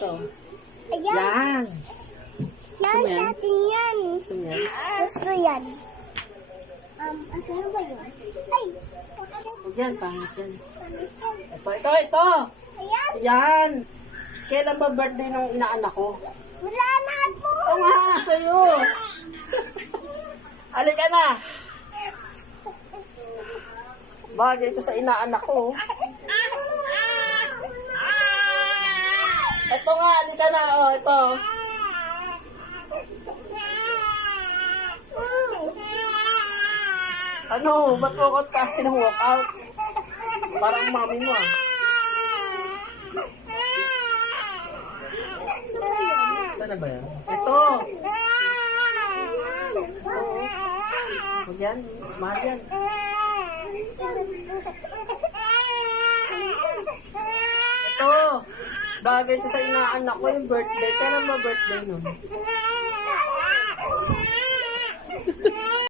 Ito. Ayan. Yan. Yan, Gusto mo sa yan? atin yan. Gusto mo yan? Gusto yan. Ano ba yun? Ay! Huwag yan, pangit yan. Ito. Ayan! Yan. Kailan ba birthday ng inaanak ko? Wala na po! Ito nga, sa'yo. Halika na. Bagay ito sa inaanak ko. Ito nga, halika na. Oh, ito. Ano? Ba't mo ko taas walk out? Parang mami mo ah. Saan na ba yan? Ito! Huwag yan. Mahal yan. Ito! Bagay ito sa inaanak ko yung birthday. Kailan ba birthday nun?